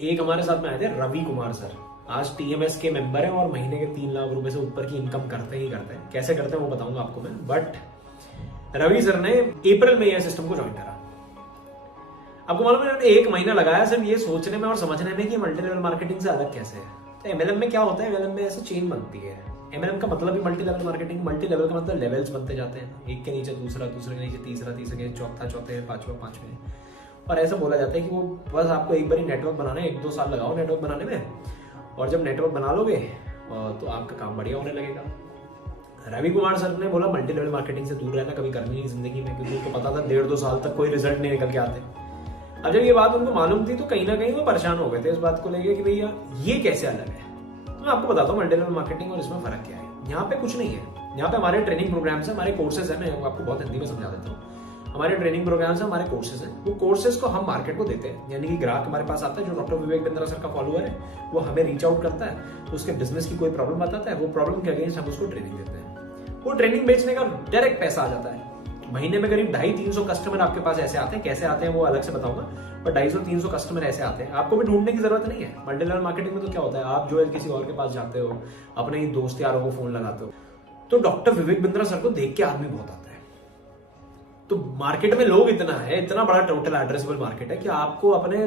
एक हमारे साथ में आए थे रवि कुमार सर। आज टीएमएस के मेंबर हैं और महीने के 3 लाख रुपए से ऊपर की इनकम करते ही करते हैं। कैसे करते हैं वो बताऊंगा आपको मैं। बट रवि सर ने अप्रैल में यह सिस्टम को ज्वाइन करा। आपको मालूम है, उन्होंने 1 महीना लगाया सिर्फ ये सोचने में और समझने में कि मल्टी लेवल मार्केटिंग से अलग कैसे है। तो एमएलएम में क्या होता है, एमएलएम में ऐसे चेन बनती है। एमएलएम का मतलब ही multi level marketing. Multi level का मतलब लेवल्स बनते जाते हैं, एक के नीचे दूसरा, दूसरे के नीचे तीसरा, तीसरे के चौथा, चौथे, पांचवें। और ऐसा बोला जाता है कि वो बस आपको एक बार ही नेटवर्क बनाना है, 1-2 साल लगाओ नेटवर्क बनाने में, और जब नेटवर्क बना लोगे तो आपका काम बढ़िया होने लगेगा। रवि कुमार सर ने बोला मल्टी लेवल मार्केटिंग से दूर रहना, कभी करनी नहीं जिंदगी में, क्योंकि उनको पता था 1.5-2 साल तक कोई रिजल्ट नहीं निकल के आते। अब जब ये बात उनको मालूम थी तो कहीं ना कहीं वो परेशान हो गए थे इस बात को लेके कि भैया ये कैसे अलग है। तो मैं आपको बताता हूँ मल्टी लेवल मार्केटिंग और इसमें फर्क क्या है। यहाँ पे कुछ नहीं है, यहाँ पे हमारे ट्रेनिंग प्रोग्राम्स है, हमारे कोर्सेज है। मैं आपको बहुत हिंदी में समझा देता हूँ। हमारे ट्रेनिंग प्रोग्राम्स है, हमारे कोर्सेज हैं। वो कोर्सेज को हम मार्केट को देते हैं, यानी कि ग्राहक हमारे पास आता है जो डॉक्टर विवेक बिंद्रा सर का फॉलोअर है, वो हमें रीच आउट करता है, तो उसके बिजनेस की कोई प्रॉब्लम बताता है, वो प्रॉब्लम के अगेंस्ट हम उसको ट्रेनिंग देते हैं। वो ट्रेनिंग बेचने का डायरेक्ट पैसा आ जाता है। महीने में करीब 250-300 कस्टमर आपके पास ऐसे आते हैं। कैसे आते हैं वो अलग से बताऊंगा, पर 250-300 कस्टमर ऐसे आते हैं। आपको भी ढूंढने की जरूरत नहीं है। मल्टी लेवल मार्केटिंग में तो क्या होता है, आप जो है किसी और के पास जाते हो, अपने ही दोस्त यारों को फोन लगाते हो, तो डॉक्टर विवेक बिंद्रा सर को देख के आदमी बहुत आता है। तो मार्केट में लोग इतना है, इतना बड़ा टोटल एड्रेसेबल मार्केट है कि आपको अपने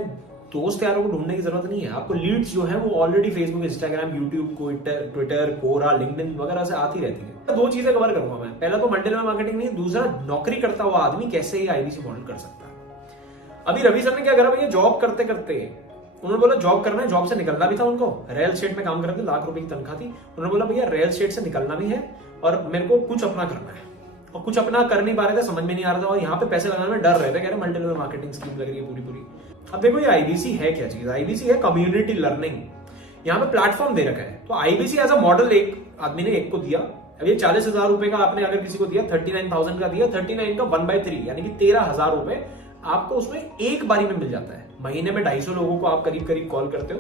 दोस्त यारों को ढूंढने की जरूरत नहीं है। आपको लीड्स जो है वो already Facebook, Instagram, YouTube, Twitter, Quora, LinkedIn वगैरह से आती रहती है। 2 चीजें कवर करूंगा मैं। पहला तो मल्टी लेवल मार्केटिंग नहीं, दूसरा नौकरी करता हुआ आदमी कैसे ये आईबीसी मॉडल कर सकता है। अभी रवि सर ने क्या करा भैया, जॉब करते करते उन्होंने बोला जॉब करना है, जॉब से निकलना भी था उनको। रियल एस्टेट में काम करते, लाख रुपए की तनख्वाह थी। उन्होंने बोला भैया रियल एस्टेट से निकलना भी है और मेरे को कुछ अपना करना है, और कुछ अपना कर नहीं पा रहे थे, समझ में नहीं आ रहा था, और यहाँ पे पैसे लगाने में डर रहे थे। कह रहे मल्टी लेवल मार्केटिंग स्कीम लग रही है पूरी। अब देखो ये आईबीसी है क्या चीज। आईबीसी है कम्युनिटी लर्निंग। यहाँ पे प्लेटफॉर्म दे रखा है। तो आईबीसी एज अ मॉडल एक आदमी ने एक को दिया। अब ये 40,000 रुपए का आपने अगर किसी को दिया, 39,000 का दिया, 39 का 1/3 यानी कि 13,000 रुपए आपको उसमें एक बारी में मिल जाता है। महीने में 250 लोगों को आप करीब कॉल करते हो,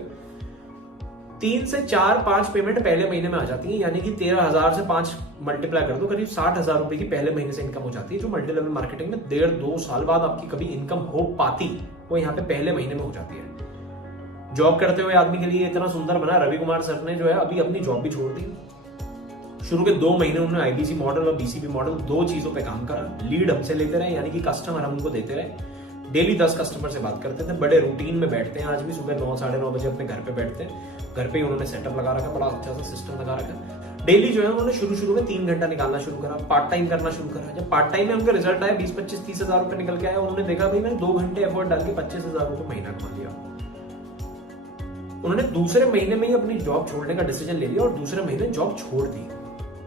3 से 4-5 पेमेंट पहले महीने में आ जाती है, यानी कि 13,000 से 5 मल्टीप्लाई कर दो, करीब 60,0ं रुपए की पहले महीने से इनकम हो जाती है। जो मल्टी लेवल मार्केटिंग में 1.5-2 साल बाद आपकी कभी इनकम हो पाती, वो यहाँ पे पहले महीने में हो जाती है। जॉब करते हुए आदमी के लिए इतना सुंदर बना। रवि कुमार सर ने जो है अभी अपनी जॉब भी छोड़ दी। शुरू के 2 महीने उन्होंने आईबीसी मॉडल और बीसीपी मॉडल 2 चीजों पे काम करा। लीड हमसे लेते रहे, यानी कि कस्टमर हम उनको देते रहे। डेली 10 कस्टमर से बात करते थे। बड़े रूटीन में बैठते हैं आज भी, सुबह 9-9:30 बजे अपने घर पे बैठते हैं। घर पे ही उन्होंने सेटअप लगा रखा, बड़ा अच्छा सा सिस्टम लगा रखा। डेली जो है उन्होंने शुरू में 3 घंटा निकालना शुरू करा, पार्ट टाइम करना शुरू करा। जब पार्ट टाइम में उनका रिजल्ट आया, 20-25-30,000 रुपए निकल के आया, उन्होंने देखा भाई मैंने 2 घंटे एफर्ट डाल के 25,000 रुपए महीना कमा लिया। उन्होंने दूसरे महीने में ही अपनी जॉब छोड़ने का डिसीजन ले लिया और दूसरे महीने जॉब छोड़ दी।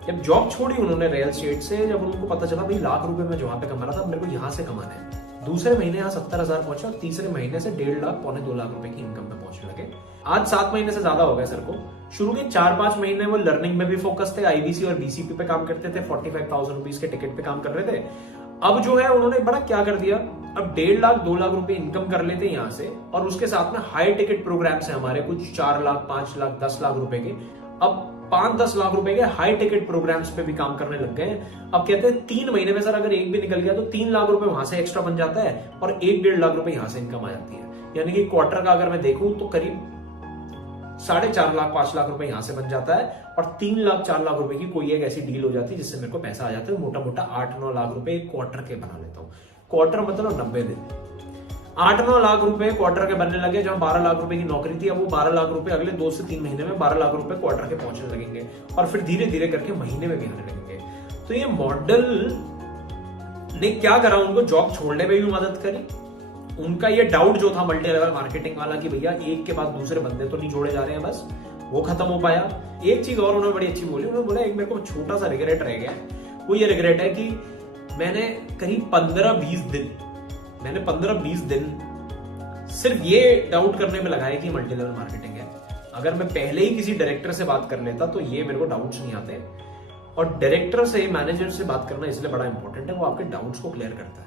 जब जॉब छोड़ी उन्होंने रियल एस्टेट से, जब उनको पता चला भाई लाख रुपए में जहां पे कमा रहा था, मेरे को यहां से कमाना है, दूसरे महीने यहाँ 70,000 पहुंचे और तीसरे महीने से 1.5 लाख, 1.25-2 लाख रुपए की इनकम पे पहुंचने लगे। आज 7 महीने से ज्यादा हो गए सर को। शुरू के 4-5 महीने वो लर्निंग में भी फोकस थे, आईबीसी और बीसीपी पे काम करते थे, 45,000 रुपीज के टिकट पे काम कर रहे थे। अब जो है उन्होंने बड़ा क्या कर दिया, अब 1.5 लाख 2 लाख रुपए इनकम कर लेते यहाँ से, और उसके साथ में हाई टिकट प्रोग्राम्स है हमारे, कुछ 4 लाख, 5 लाख, 10 लाख रुपए के। अब 5-10 लाख रुपए के हाई टिकट प्रोग्राम्स पे भी काम करने लग गए। अब कहते हैं 3 महीने में सर अगर एक भी निकल गया तो 3 लाख रुपए वहां से एक्स्ट्रा बन जाता है और 1-1.5 लाख रुपए यहां से इनकम आ जाती है। यानी कि क्वार्टर का अगर मैं देखूं तो करीब 4.5 लाख 5 लाख रुपए यहां से बन जाता है, और 3 लाख 4 लाख रुपए की कोई एक ऐसी डील हो जाती है जिससे मेरे को पैसा आ जाता है। मोटा मोटा 8-9 लाख रुपए एक क्वार्टर के बना लेता हूँ। क्वार्टर मतलब 90 दिन। 8-9 लाख रुपए क्वार्टर के बनने लगे। जहां 12 लाख रुपए की नौकरी थी, अब वो 12 लाख रुपए अगले 2 से 3 महीने में 12 लाख रुपए क्वार्टर के पहुंचने लगेंगे, और फिर धीरे धीरे करके महीने में भी आने लगेंगे। तो ये मॉडल ने क्या करा, उनको जॉब छोड़ने में भी मदद करी। उनका ये डाउट जो था मल्टी लेवल मार्केटिंग वाला कि भैया एक के बाद दूसरे बंदे तो नहीं जोड़े जा रहे हैं, बस वो खत्म हो पाया। एक चीज और उन्होंने बड़ी अच्छी बोली, उन्होंने बोला एक मेरे को छोटा सा रिग्रेट रह गया। वो ये रिग्रेट है कि मैंने करीब 15-20 दिन सिर्फ ये डाउट करने में लगाया कि मल्टी लेवल मार्केटिंग है। अगर मैं पहले ही किसी डायरेक्टर से बात कर लेता तो ये मेरे को डाउट्स नहीं आते। और डायरेक्टर से, मैनेजर से बात करना इसलिए बड़ा इंपॉर्टेंट है, वो आपके डाउट्स को क्लियर करता है।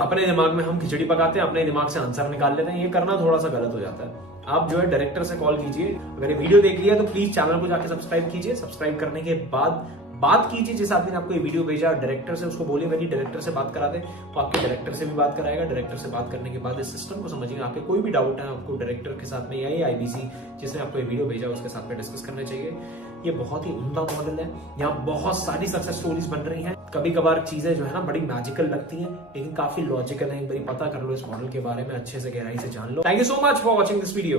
अपने दिमाग में हम खिचड़ी पकाते हैं, अपने दिमाग से आंसर निकाल लेते हैं, ये करना थोड़ा सा गलत हो जाता है। आप जो है डायरेक्टर से कॉल कीजिए। अगर ये वीडियो देख लिया तो प्लीज चैनल को जाके सब्सक्राइब कीजिए। सब्सक्राइब करने के बाद बात कीजिए जिस आदमी ने आपको ये वीडियो भेजा, डायरेक्टर से उसको बोलिए भाई डायरेक्टर से बात करा दे, वो आपके डायरेक्टर से भी बात कराएगा। डायरेक्टर से बात करने के बाद इस सिस्टम को समझिए, आपके कोई भी डाउट है आपको डायरेक्टर के साथ में या ये आईबीसी जिसने आपको ये वीडियो भेजा उसके साथ में डिस्कस करना चाहिए। ये बहुत ही उम्दा मॉडल है, यहाँ बहुत सारी सक्सेस स्टोरीज बन रही हैं। कभी कभार चीजें जो है ना बड़ी मैजिकल लगती हैं लेकिन काफी लॉजिकल है। एक बार पता कर लो इस मॉडल के बारे में, अच्छे से गहराई से जान लो। Thank you so much for watching this video.